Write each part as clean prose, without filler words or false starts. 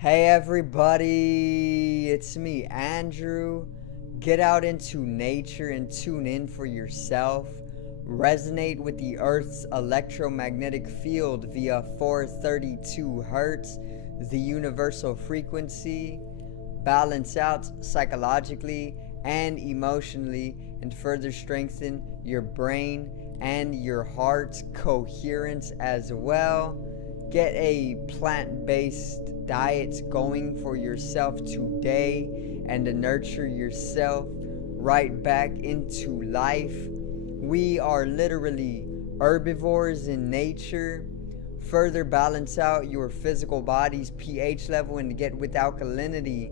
Hey everybody, it's me, Andrew. Get out into nature and tune in for yourself. Resonate with the Earth's electromagnetic field via 432 Hertz, the universal frequency. Balance out psychologically and emotionally, and further strengthen your brain and your heart's coherence as well. Get a plant-based diet going for yourself today and to nurture yourself right back into life. We are literally herbivores in nature. Further balance out your physical body's pH level and get with alkalinity.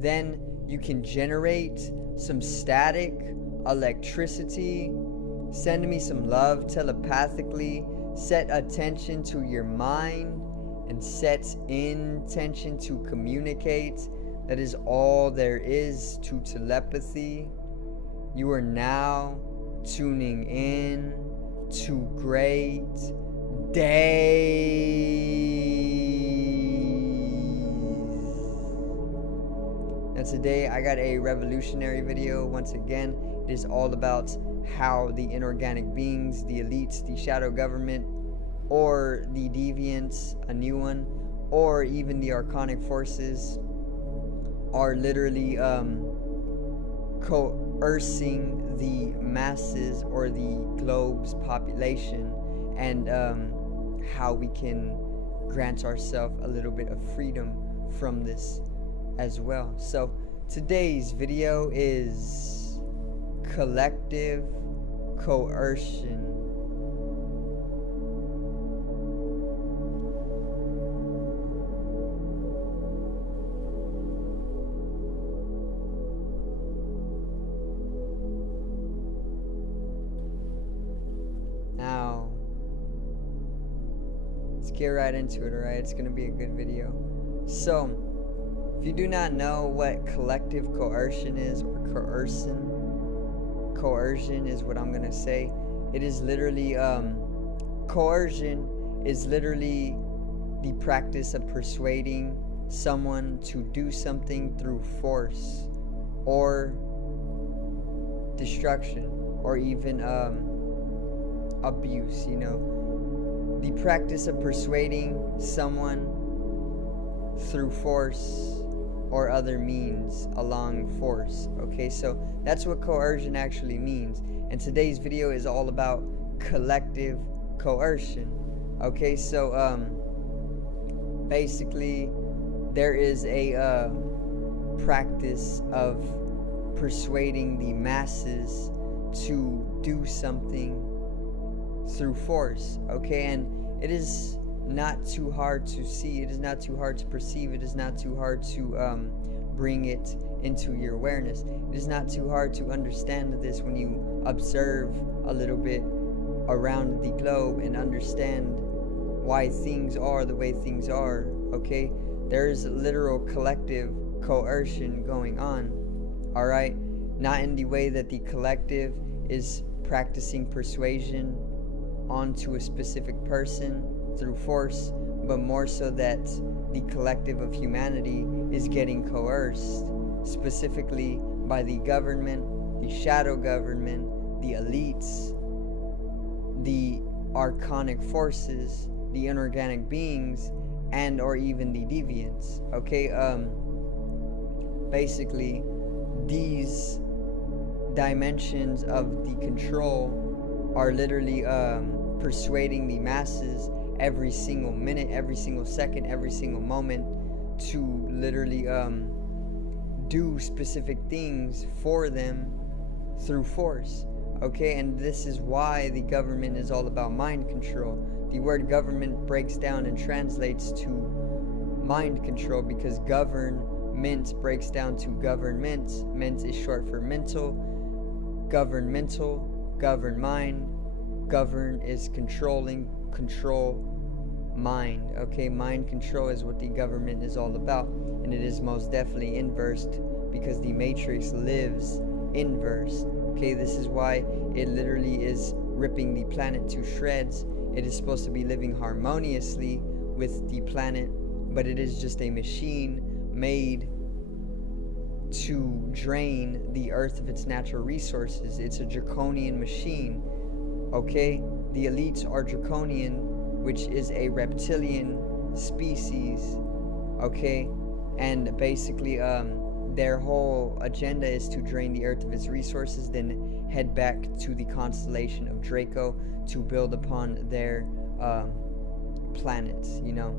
Then you can generate some static electricity. Send me some love telepathically. Set attention to your mind and set intention to communicate. That is all there is to telepathy. You are now tuning in to great days. Now today I got a revolutionary video. Once again, it is all about how the inorganic beings, the elites, the shadow government, or the deviants, a new one, or even the archonic forces are literally coercing the masses or the globe's population, and how we can grant ourselves a little bit of freedom from this as well. So today's video is collective coercion. Now, let's get right into it, alright? It's gonna be a good video. So, if you do not know what collective coercion is, or coercion is what I'm gonna say. It is literally coercion is literally the practice of persuading someone to do something through force or destruction or even abuse, the practice of persuading someone through force or other means along force. Okay, so that's what coercion actually means, and today's video is all about collective coercion. Okay, so basically there is a practice of persuading the masses to do something through force. Okay, and it is not too hard to see, it is not too hard to perceive, it is not too hard to bring it into your awareness. It is not too hard to understand this when you observe a little bit around the globe and understand why things are the way things are. Okay, there is literal collective coercion going on. Alright, not in the way that the collective is practicing persuasion onto a specific person through force, but more so that the collective of humanity is getting coerced, specifically by the government, the shadow government, the elites, the archonic forces, the inorganic beings, and or even the deviants. Okay, basically these dimensions of the control are literally persuading the masses every single minute, every single second, every single moment to literally do specific things for them through force. Okay, and this is why the government is all about mind control. The word government breaks down and translates to mind control, because government breaks down to government. Ment is short for mental. Governmental, govern mind. Govern is controlling, control mind. Okay, mind control is what the government is all about, and it is most definitely inversed, because the matrix lives inverse. Okay, this is why it literally is ripping the planet to shreds. It is supposed to be living harmoniously with the planet but it is just a machine made to drain the earth of its natural resources. It's a draconian machine, okay? The elites are draconian, which is a reptilian species, okay? And basically, their whole agenda is to drain the earth of its resources, then head back to the constellation of Draco to build upon their planets, you know?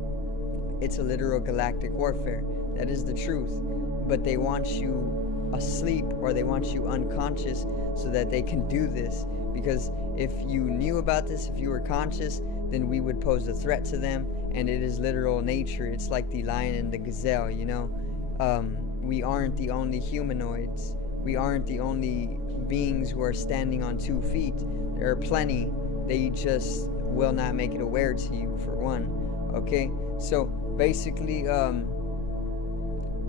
It's a literal galactic warfare. That is the truth. But they want you asleep, or they want you unconscious, so that they can do this. Because if you knew about this, if you were conscious, then we would pose a threat to them. And it is literal nature. It's like the lion and the gazelle, you know? We aren't the only humanoids. We aren't the only beings who are standing on 2 feet. There are plenty. They just will not make it aware to you, for one. Okay? So basically,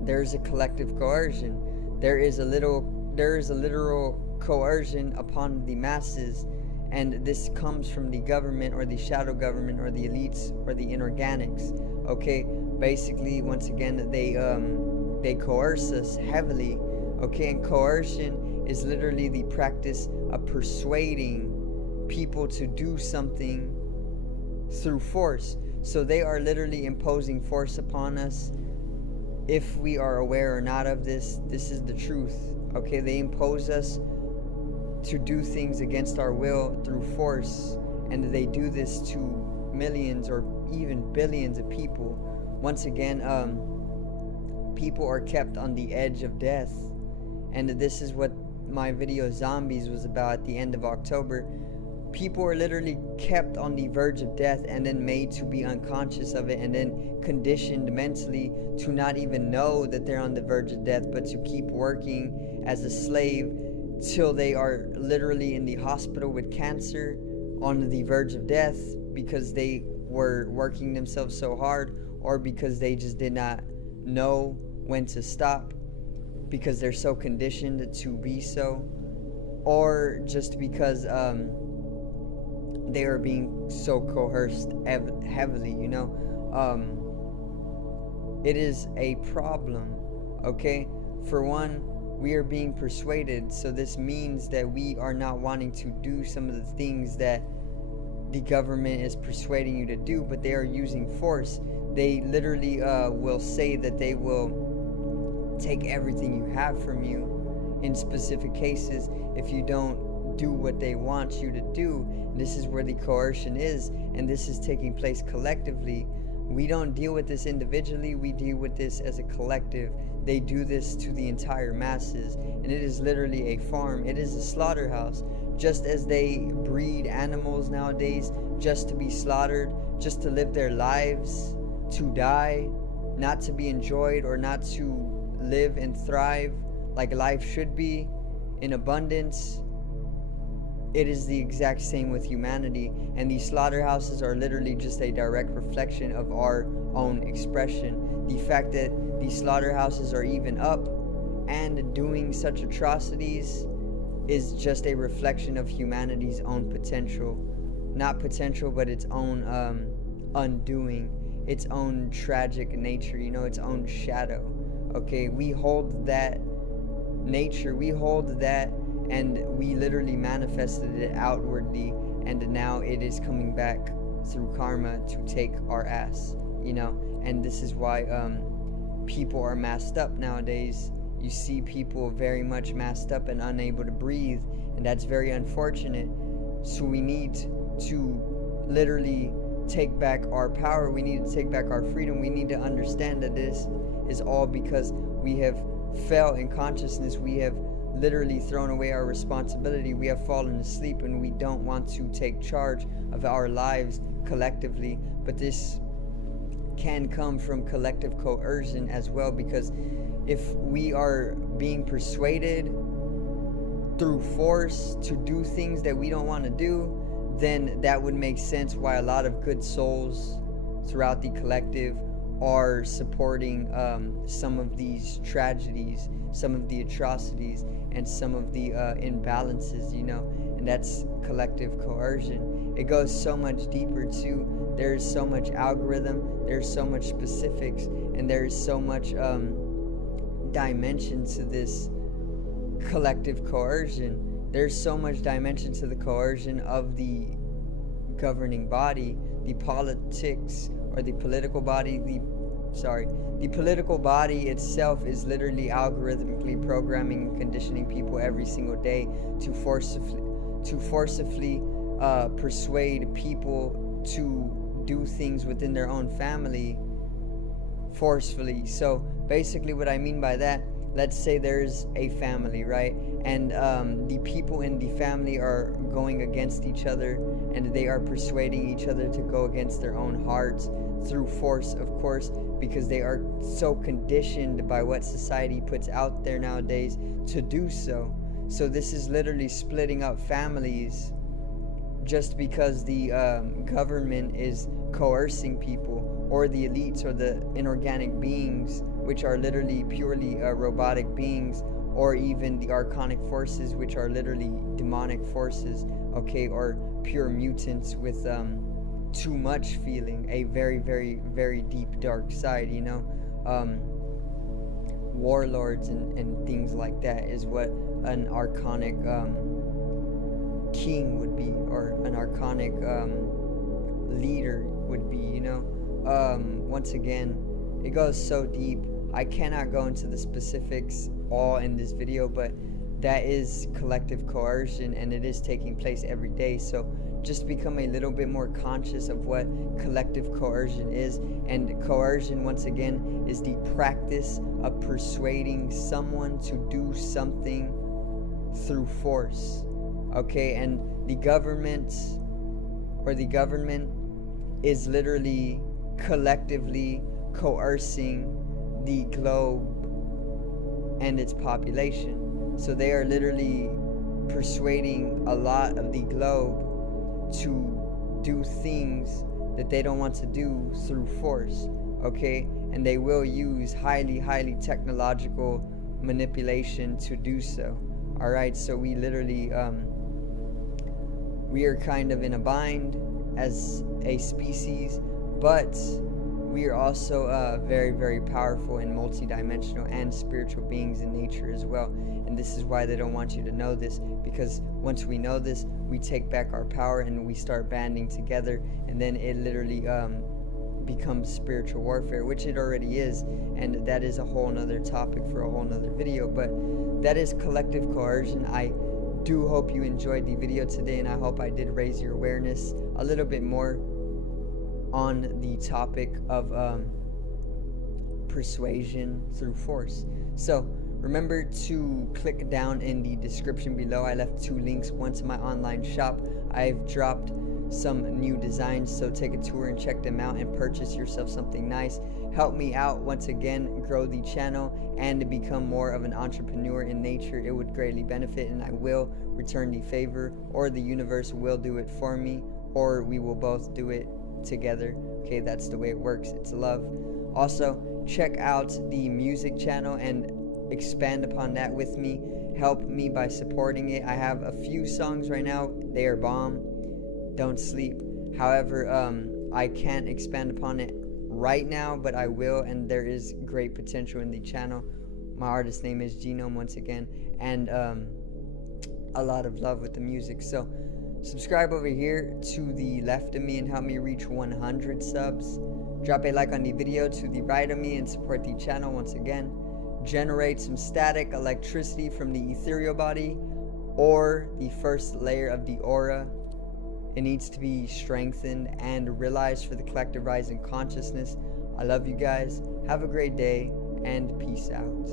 there's a collective coercion. There is a literal coercion upon the masses, and this comes from the government, or the shadow government, or the elites, or the inorganics. Okay, basically, once again, they coerce us heavily. Okay, and coercion is literally the practice of persuading people to do something through force. So they are literally imposing force upon us. If we are aware or not of this, this is the truth. Okay, they impose us to do things against our will through force, and they do this to millions or even billions of people. Once again, people are kept on the edge of death, and this is what my video Zombies was about at the end of October. People are literally kept on the verge of death, and then made to be unconscious of it, and then conditioned mentally to not even know that they're on the verge of death, but to keep working as a slave till they are literally in the hospital with cancer, on the verge of death, because they were working themselves so hard, or because they just did not know when to stop, because they're so conditioned to be so, or just because they are being so coerced heavily, you know. It is a problem, okay? For one, we are being persuaded, so this means that we are not wanting to do some of the things that the government is persuading you to do, but they are using force. They literally will say that they will take everything you have from you in specific cases if you don't do what they want you to do. This is where the coercion is, and this is taking place collectively. We don't deal with this individually, we deal with this as a collective. They do this to the entire masses, and it is literally a farm. It is a slaughterhouse. Just as they breed animals nowadays just to be slaughtered, just to live their lives, to die, not to be enjoyed, or not to live and thrive like life should be in abundance. It is the exact same with humanity, and these slaughterhouses are literally just a direct reflection of our own expression. The fact that these slaughterhouses are even up and doing such atrocities is just a reflection of humanity's own potential. Not potential, but its own undoing, its own tragic nature, you know, its own shadow. Okay, we hold that nature, we hold that, and we literally manifested it outwardly, and now it is coming back through karma to take our ass, you know. And this is why people are masked up nowadays. You see people very much masked up and unable to breathe, and that's very unfortunate. So we need to literally take back our power. We need to take back our freedom. We need to understand that this is all because we have fell in consciousness. We have literally thrown away our responsibility. We have fallen asleep, and we don't want to take charge of our lives collectively. But this can come from collective coercion as well, because if we are being persuaded through force to do things that we don't want to do, then that would make sense why a lot of good souls throughout the collective are supporting some of these tragedies, some of the atrocities, and some of the imbalances, you know. And that's collective coercion. it goes so much deeper too. There's so much algorithm, there's so much specifics, and there's so much dimension to this collective coercion. There's so much dimension to the coercion of the governing body, the politics, or the political body. The political body itself is literally algorithmically programming and conditioning people every single day to forcibly persuade people to do things within their own family forcefully. So basically what I mean by that, let's say there's a family, right? And the people in the family are going against each other, and they are persuading each other to go against their own hearts through force, of course, because they are so conditioned by what society puts out there nowadays to do so. So this is literally splitting up families just because the government is coercing people, or the elites, or the inorganic beings, which are literally purely robotic beings, or even the archonic forces, which are literally demonic forces, okay, or pure mutants with too much feeling, a very, very, very deep dark side, you know. Warlords and things like that is what an archonic king would be, or an archonic leader would be, you know. Once again, it goes so deep. I cannot go into the specifics all in this video, but that is collective coercion, and it is taking place every day. So just become a little bit more conscious of what collective coercion is. And coercion, once again, is the practice of persuading someone to do something through force, okay? And the government is literally collectively coercing the globe and its population. So they are literally persuading a lot of the globe to do things that they don't want to do through force, okay? And they will use highly technological manipulation to do so. All right, so we literally we are kind of in a bind as a species, but we are also very powerful and multidimensional and spiritual beings in nature as well. And this is why they don't want you to know this, because once we know this, we take back our power and we start banding together, and then it literally becomes spiritual warfare, which it already is, and that is a whole nother topic for a whole nother video. But that is collective coercion. I do hope you enjoyed the video today, and I hope I did raise your awareness a little bit more on the topic of persuasion through force. So remember to click down in the description below. I left 2 links, one to my online shop. I've dropped some new designs, so take a tour and check them out and purchase yourself something nice. Help me out once again, grow the channel and become more of an entrepreneur in nature. It would greatly benefit, and I will return the favor, or the universe will do it for me, or we will both do it together. Okay, that's the way it works. It's love. Also, check out the music channel and expand upon that with me. Help me by supporting it. I have a few songs right now. They are bomb. Don't sleep. However, I can't expand upon it right now, but I will, and there is great potential in the channel. My artist name is Genome once again, and a lot of love with the music. So subscribe over here to the left of me and help me reach 100 subs. Drop a like on the video to the right of me and support the channel once again. Generate some static electricity from the ethereal body, or the first layer of the aura. It needs to be strengthened and realized for the collective rising consciousness. I love you guys. Have a great day, and peace out.